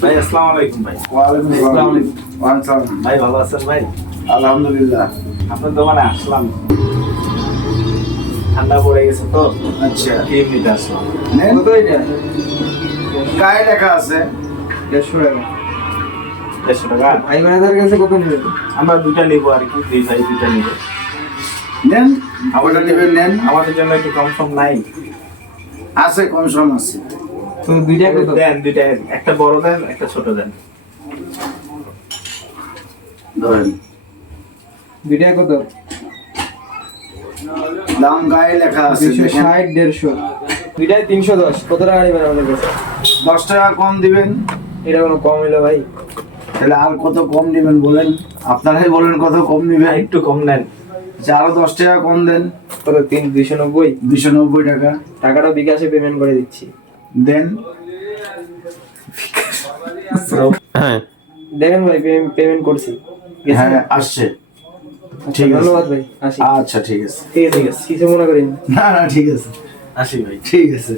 ভাই আসসালামু আলাইকুম ভাই। ওয়ালাইকুম আসসালাম। ওয়ালাইকুম। ভাই ভালো আছেন ভাই? আলহামদুলিল্লাহ। আপনার দোকানে আসলাম, ঠান্ডা পড়ে গেছে তো, আচ্ছা, ক্রিম নিতে আসলাম। নেন। কত এটা? গায়ে লেখা আছে 150 টাকা। 150 টাকা। ভাই বোনেদের কাছে কত নেবেন? আমরা দুটা নিব আর কি, দুই ভাই দুটা নিব। নেন, ওটা নেবেন নেন। আমাদের জন্য একটু কম সম নাই? আছে, কম সম আছে। তো দুইটা কত? দেন দুইটা, একটা বড় দেন একটা ছোট দেন। ধরেন, দুইটা কত? দাম গায়ে লেখা আছে। 260, 150। দুইটাই 310। কত টাকা নেবেন আমাদের কাছে? 10 টাকা কম দিবেন। এটা কোনো কম হইলো ভাই? তাহলে আর কত কম দিবেন বলেন? আপনারাই বলেন কত কম আর দিবেন। একটু কম নেন। আচ্ছা, আরো 10 টাকা কম দেন। কত? 290। 290 টাকা টাকাটা বিকাশে পেমেন্ট করে দিচ্ছি। দেন। দেখেন ভাই, পেমেন্ট করছি। গেছে? হ্যাঁ, আসছে। আচ্ছা, ঠিক আছে। ধন্যবাদ ভাই। আসি। আচ্ছা, ঠিক আছে। ঠিক আছে, কিছু মনে করেন না। না না, ঠিক আছে। আসি ভাই। ঠিক আছে।